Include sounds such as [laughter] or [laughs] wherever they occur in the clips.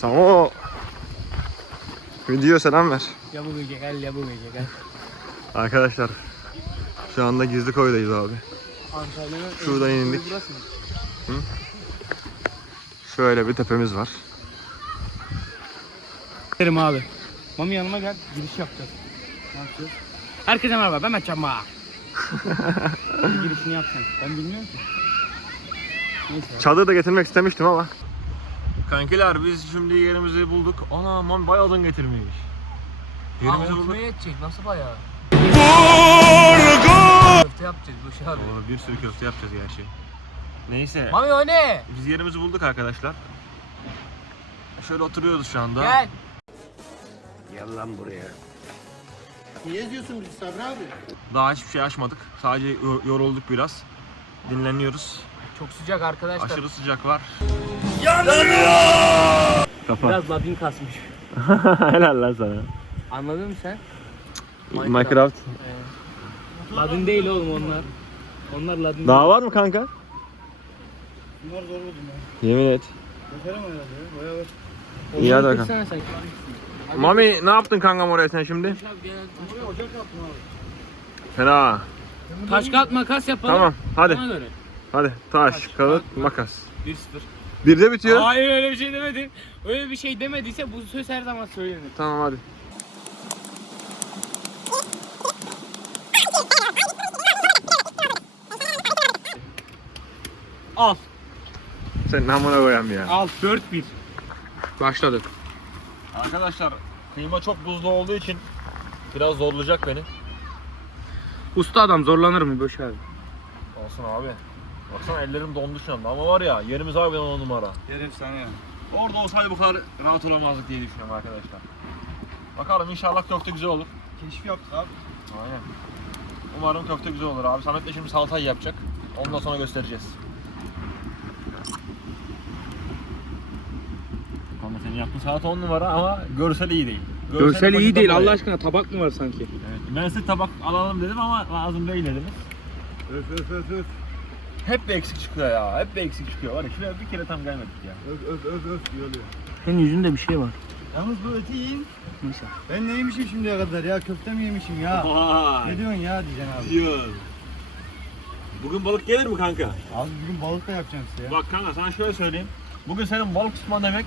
Samo. Video selam ver. Ya bu gece gel ya bu gece gel. Arkadaşlar şu anda gizli koydayız abi. Antalya'nın Şuradan indik. mı? Şöyle bir tepemiz var. Derim abi. Mami yanıma gel giriş yapacağız. Ne yapacağız? Herkese merhaba ben Mertcan Bağ. [laughs] Girişini yapacaksın. Ben bilmiyorum ki. Neyse. Çadır da getirmek istemiştim ama. Kankiler biz şimdi yerimizi bulduk. Ana aman bayağı odun getirmiş. Yerimizi bulduk. yetecek nasıl bayağı? Köfte yapacağız bu şey abi. Oo, bir sürü köfte yapacağız gerçi. Neyse. Mami o ne? Biz yerimizi bulduk arkadaşlar. Şöyle oturuyoruz şu anda. Gel. Niye diyorsun bizi Sabri abi? Daha hiçbir şey açmadık. Sadece yo- yorulduk biraz. Dinleniyoruz. Çok sıcak arkadaşlar. Aşırı sıcak var. Yanıyor! Kapa. Biraz ladin kasmış. [laughs] Helal lan sana. Anladın mı sen? Minecraft. Ladin değil oğlum onlar. Onlar ladin Daha var mı kanka? Bunlar zor buldum ya. Yemin et. Yeter ama herhalde ya. Bayağı var. İyi hadi bakalım. Mami ne yaptın kankam oraya sen şimdi? Buraya ocak yaptım abi. Fena. Taş kağıt makas yapalım. Tamam hadi. Hadi taş, kağıt, makas. 1-0. Birde bitiyor. Hayır öyle bir şey demedim. Öyle bir şey demediyse bu söz her zaman söylenir. Tamam hadi. Al. Senin amına koyayım ya. Al 4-1. Başladık. Arkadaşlar kıyma çok buzlu olduğu için biraz zorlayacak beni. Usta adam zorlanır mı Boş abi? Olsun abi. Baksana ellerim dondu şu anda ama var ya yerimiz harbiden on numara. Yer efsane ya. Orada olsaydı bu kadar rahat olamazdık diye düşünüyorum arkadaşlar. Bakalım inşallah köfte güzel olur. Keşif yaptık abi. Aynen. Umarım köfte güzel olur abi. Samet de şimdi salatayı yapacak. Ondan sonra göstereceğiz. Ama senin yaptığın salata 10 numara ama görsel iyi değil. Görsel iyi değil. Allah aşkına tabak mı var sanki? Evet. Ben size tabak alalım dedim ama lazım değil dediniz. Öf öf öf öf. Hep bir eksik çıkıyor ya. Hep bir eksik çıkıyor. Var ya şuraya bir kere tam gelmedik ya. Öf öf öf öf diyor oluyor. Senin yüzünde bir şey var. Yalnız bu eti yiyin. Neyse. Ben ne yemişim şimdiye kadar ya? Köfte mi yemişim ya? Vay. Ne diyorsun ya diyeceksin abi. Diyor. Bugün balık gelir mi kanka? Abi bugün balık da yapacağım size ya. Bak kanka sana şöyle söyleyeyim. Bugün senin balık tutman demek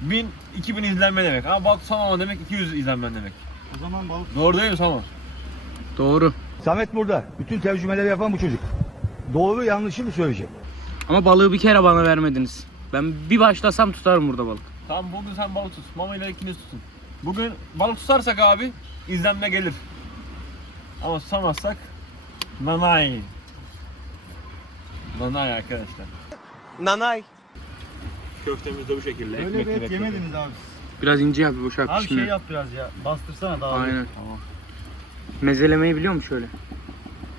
1000 2000 izlenme demek. Ama balık tutamama demek 200 izlenmen demek. O zaman balık Doğru değil mi Samo? Doğru. Samet burada. Bütün tercümeleri yapan bu çocuk. Doğru yanlışı mı söyleyecek? Ama balığı bir kere bana vermediniz. Ben bir başlasam tutarım burada balık. Tamam bugün sen balık tut. Mama ile ikiniz tutun. Bugün balık tutarsak abi izlenme gelir. Ama tutamazsak nanay. Nanay arkadaşlar. Nanay. Köftemiz de bu şekilde. öyle bir et yemediniz abi. Biraz ince yap boş yap Abi şey yap biraz ya. Bastırsana daha. Aynen. Mezelemeyi biliyor musun şöyle?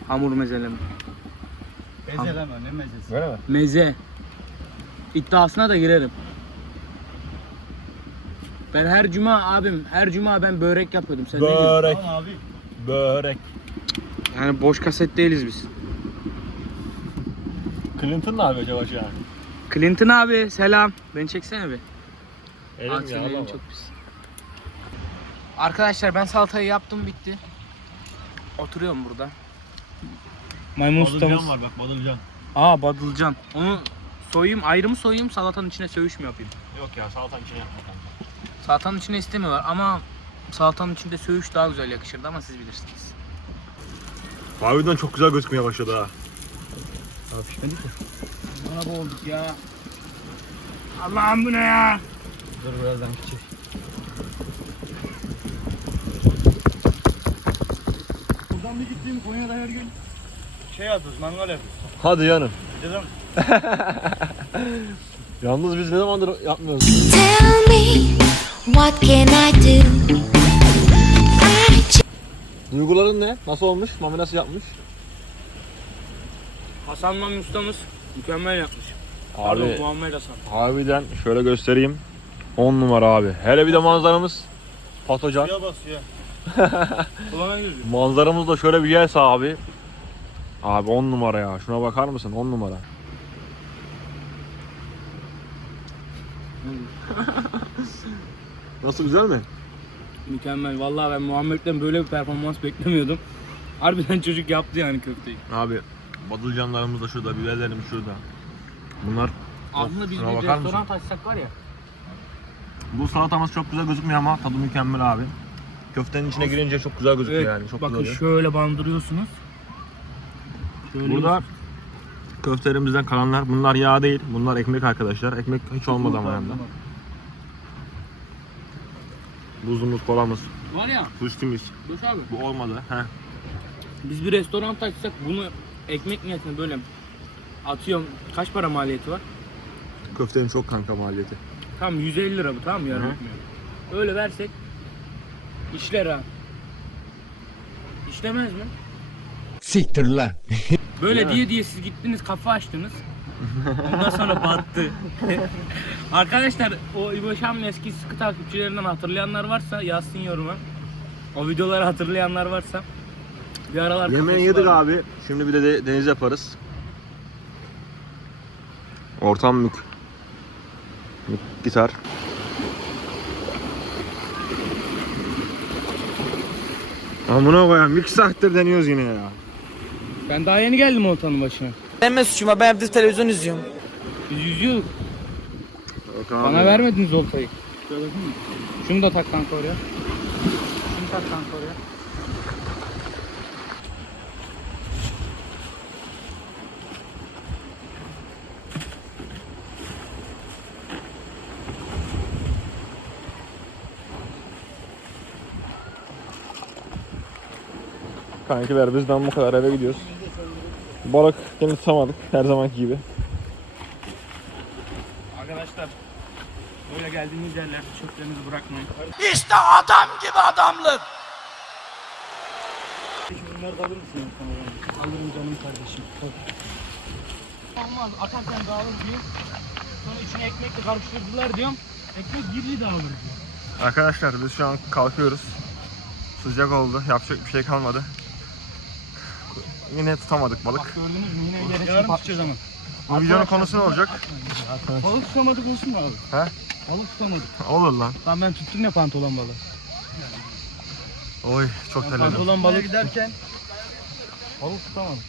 Hamur mezeleme. Bezeleme ne mezesi. Böyle mi? Meze. İddiasına da girerim. Ben her cuma abim, her cuma ben börek yapıyordum. Sen ne diyorsun? Börek. Tamam abi. Börek. Yani boş kaset değiliz biz. Clinton ne yapıyor acaba şu an? Clinton abi selam. Beni çeksene bir. Elim elin Allah çok pis. Arkadaşlar ben salatayı yaptım bitti. Oturuyorum burada. Maymun Badılcan var bak badılcan. Aa badılcan. Onu soyayım ayrı mı soyayım salatanın içine söğüş mü yapayım? Yok ya salatanın içine yapma kanka. Salatanın içine istemiyorlar ama salatanın içinde söğüş daha güzel yakışırdı ama siz bilirsiniz. Harbiden çok güzel gözükmeye başladı ha. Bana boğulduk ya. Allah'ım bu ne ya? Dur birazdan küçük. Buradan bir gittiğim Konya'da her gün şey yapıyoruz, mangal yapıyoruz. Hadi yanım. Dedim [laughs] Yalnız biz ne zamandır yapmıyoruz? Tell me, what can I do? I Duyguların ne? Nasıl olmuş? Mami nasıl yapmış? Hasan Mami ustamız mükemmel yapmış. Pardon Abi Muhammed Hasan. harbiden şöyle göstereyim. 10 numara abi. Hele bir de manzaramız Patocan. suya bas suya. [laughs] Kulağına gözü. Manzaramız da şöyle bir yerse abi. Abi 10 numara ya. Şuna bakar mısın? 10 numara. Nasıl güzel mi? Mükemmel. Vallahi ben Muhammed'den böyle bir performans beklemiyordum. [laughs] Harbiden çocuk yaptı yani köfteyi. Abi badılcanlarımız da şurada, biberlerim şurada. Bunlar Aslında biz şuna bir bakar restoran mısın? açsak var ya. Bu salatamız çok güzel gözükmüyor ama tadı mükemmel abi. Köftenin içine girince çok güzel gözüküyor Evet, yani. Çok bakın güzel. oluyor. şöyle bandırıyorsunuz. Şöyle Burada köftelerimizden kalanlar bunlar yağ değil. Bunlar ekmek arkadaşlar. Ekmek hiç olmadı ama yanında. Buzumuz, kolamız, var ya. fıstimiz. Dur abi. Bu olmadı. Heh. Biz bir restoran açsak bunu ekmek niyetine böyle atıyorum. Kaç para maliyeti var? Köftenin çok kanka maliyeti. Tam 150 lira bu tamam mı yarım Hı hı. ekmeği? Öyle versek işler ha. İşlemez mi? Siktir lan. [laughs] Böyle Değil mi? diye diye siz gittiniz kafa açtınız. Ondan sonra battı. [laughs] Arkadaşlar o İbo Şam'ın eski sıkı takipçilerinden hatırlayanlar varsa yazsın yoruma. O videoları hatırlayanlar varsa bir aralar Yemeği kafası yedik var. abi. Şimdi bir de, de deniz yaparız. Ortam mük. Mük gitar. Amına koyayım mük saattir deniyoruz yine ya. Ben daha yeni geldim oltanın başına. Benim ne suçum var? Ben evde televizyon izliyorum. Biz yüzüyorduk. Abi. Bana vermediniz oltayı. Şunu da tak kanka oraya. Şunu tak kanka oraya. Kankiler bizden bu kadar eve gidiyoruz. Balık yine tutamadık her zamanki gibi. Arkadaşlar böyle geldiğiniz yerlerde çöplerinizi bırakmayın. İşte adam gibi adamlık. Bunları da alır mısın sana? Alırım canım kardeşim. Olmaz atarken dağılır diyor. Sonra içine ekmekle karıştırdılar diyorum. Ekmek girdi dağılır diyor. Arkadaşlar biz şu an kalkıyoruz. Sıcak oldu. Yapacak bir şey kalmadı. Yine tutamadık balık. Bak gördünüz mü yine yere Yarın çöp tutacağız ama. Bu videonun konusu ne olacak? Balık tutamadık olsun mu abi? He? Balık tutamadık. Olur lan. Tamam ben tuttum ya pantolon balığı. Oy çok terledim. Pantolon balık giderken balık tutamadım.